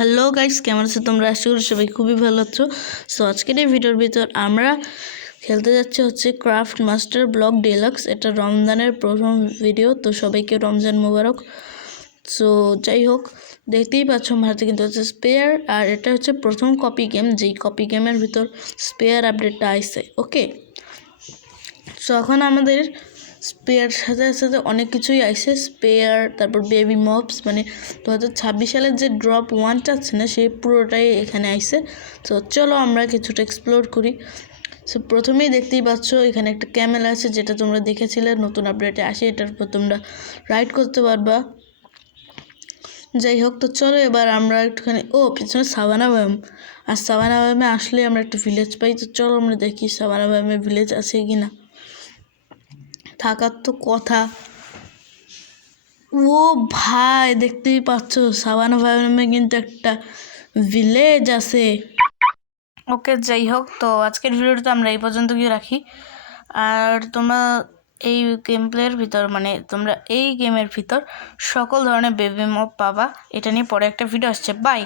Hello guys, কেমন আছো তোমরা? আশা করি সবাই খুবই ভালো আছো। সো আজকের এই ভিডিওর ভিতর আমরা খেলতে যাচ্ছি হচ্ছে ক্রাফট মাস্টার ব্লক ডিলাক্স। এটা রমজানের প্রথম ভিডিও, তো সবাইকে রমজান মোবারক। সো যাই হোক, দেখতেই পাচ্ছ আমার হাতে কিন্তু হচ্ছে স্পেয়ার, আর এটা হচ্ছে প্রথম কপি গেম, যেই কপি গেমের ভিতর স্পেয়ার আপডেটটা আইছে। ওকে, সো এখন আমাদের স্পেয়ার সাথে সাথে অনেক কিছুই আইছে। স্পেয়ার, তারপর বেবি মবস, মানে 2026 সালের যে ড্রপ 1টা আছে না, সেই পুরোটাই এখানে আইছে। তো চলো আমরা কিছুটা এক্সপ্লোর করি। সো প্রথমেই দেখতেই পাচ্ছ এখানে একটা ক্যামেল আছে, যেটা তোমরা দেখেছিলে নতুন আপডেটে আসে। এটার উপর তোমরা রাইড করতে পারবা। যাই হোক, তো চলো এবার আমরা একটুখানি পিছনে সাভানা বায়োম, আর সাভানা বায়োমে আসলে আমরা একটা ভিলেজ পাই। তো চলো আমরা দেখি সাভানা বায়োমে ভিলেজ আছে কি না। থাকার তো কথা। ও ভাই, দেখতেই পাচ্ছ সাভানা বায়োমে কিন্তু একটা ভিলেজ আছে। ওকে, যাই হোক, তো আজকের ভিডিওটা আমরা এই পর্যন্ত গিয়ে রাখি। আর তোমরা এই গেম প্লের ভিতর, মানে তোমরা এই গেমের ভিতর সকল ধরনের বেবি মব পাবা। এটা নিয়ে পরে একটা ভিডিও আসছে। বাই।